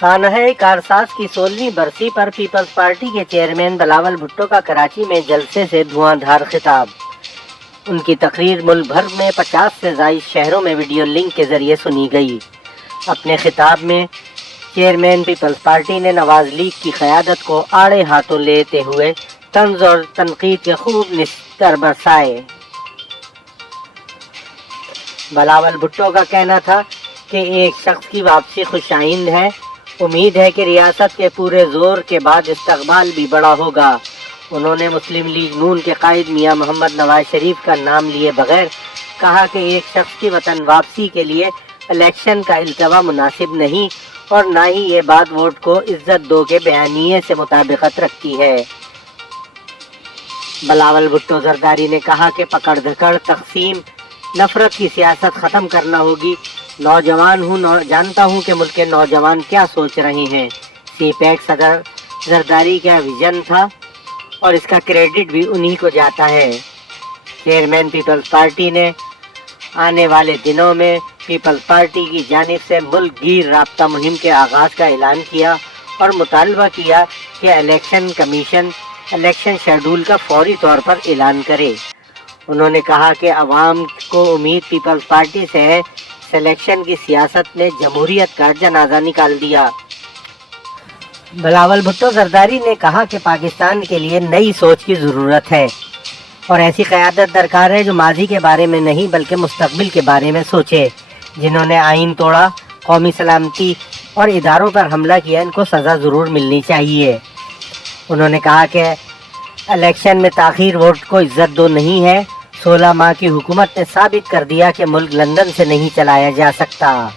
سانحہ کارساز کی 16ویں برسی پر پیپلز پارٹی کے چیئرمین بلاول بھٹو کا کراچی میں جلسے سے دھواں دھار خطاب۔ ان کی تقریر ملک بھر میں 50 سے زائد شہروں میں ویڈیو لنک کے ذریعے سنی گئی۔ اپنے خطاب میں چیئرمین پیپلز پارٹی نے نواز لیگ کی قیادت کو آڑے ہاتھوں لیتے ہوئے طنز اور تنقید کے خوب نشتر برسائے۔ بلاول بھٹو کا کہنا تھا کہ ایک شخص کی واپسی خوش آئند ہے۔ امید ہے کہ ریاست کے پورے زور کے بعد استقبال بھی بڑا ہوگا۔ انہوں نے مسلم لیگ نون کے قائد میاں محمد نواز شریف کا نام لیے بغیر کہا کہ ایک شخص کی وطن واپسی کے لیے الیکشن کا التوا مناسب نہیں اور نہ ہی یہ بات ووٹ کو عزت دو کے بیانیے سے مطابقت رکھتی ہے۔ بلاول بھٹو زرداری نے کہا کہ پکڑ دھکڑ، تقسیم، نفرت کی سیاست ختم کرنا ہوگی۔ جانتا ہوں کہ ملک کے نوجوان کیا سوچ رہے ہیں۔ سی پیک صدر زرداری کا ویژن تھا اور اس کا کریڈٹ بھی انہی کو جاتا ہے۔ چیئرمین پیپلز پارٹی نے آنے والے دنوں میں پیپلز پارٹی کی جانب سے ملک گیر رابطہ مہم کے آغاز کا اعلان کیا اور مطالبہ کیا کہ الیکشن کمیشن الیکشن شیڈول کا فوری طور پر اعلان کرے۔ انہوں نے کہا کہ عوام کو امید پیپلز پارٹی سے ہے۔ سلیکشن کی سیاست نے جمہوریت کا جنازہ نکال دیا۔ بلاول بھٹو زرداری نے کہا کہ پاکستان کے لیے نئی سوچ کی ضرورت ہے اور ایسی قیادت درکار ہے جو ماضی کے بارے میں نہیں بلکہ مستقبل کے بارے میں سوچے۔ جنہوں نے آئین توڑا، قومی سلامتی اور اداروں پر حملہ کیا، ان کو سزا ضرور ملنی چاہیے۔ انہوں نے کہا کہ الیکشن میں تاخیر ووٹ کو عزت دو نہیں ہے۔ 16 ماہ کی حکومت نے ثابت کر دیا کہ ملک لندن سے نہیں چلایا جا سکتا۔